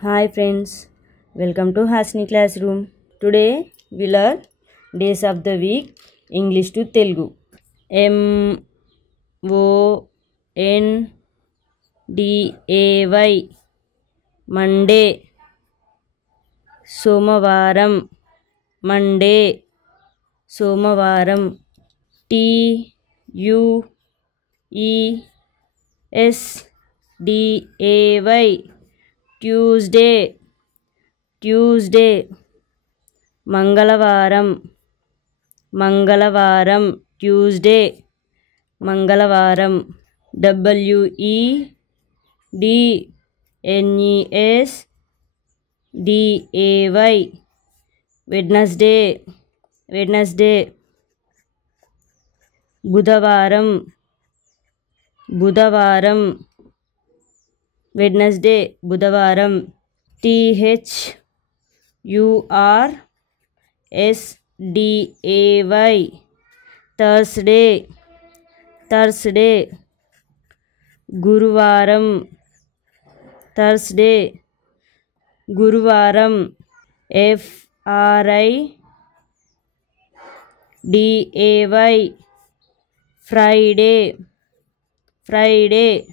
Hi friends, welcome to Hasni Classroom. Today we learn days of the week English to Telugu. Monday, Monday. Somavaram, Monday, Somavaram. Tuesday, Tuesday, Tuesday. Mangalavaram, Mangalavaram, Tuesday, Mangalavaram. Wednesday, Wednesday, Wednesday. Budhavaram, Budhavaram, Wednesday, Budhavaram. Thursday, Thursday, Thursday. Guruvaram, Thursday, Guruvaram. Friday, Friday, Friday.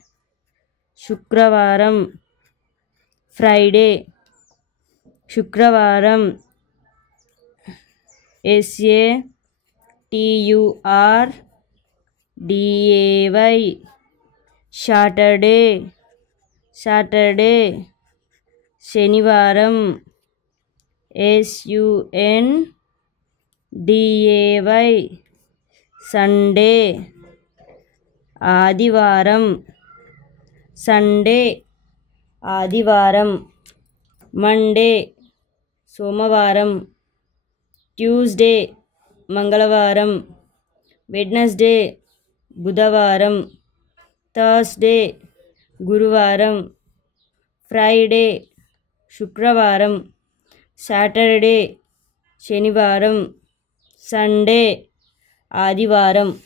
Shukravaram, Friday, Shukravaram. Saturday, Saturday, Saturday. Shanivaram, Sunday, Sunday. Adivaram, Sunday, Adivaram. Monday, Somavaram. Tuesday, Mangalavaram. Wednesday, Budhavaram. Thursday, Guruvaram. Friday, Shukravaram. Saturday, Shanivaram. Sunday, Adivaram.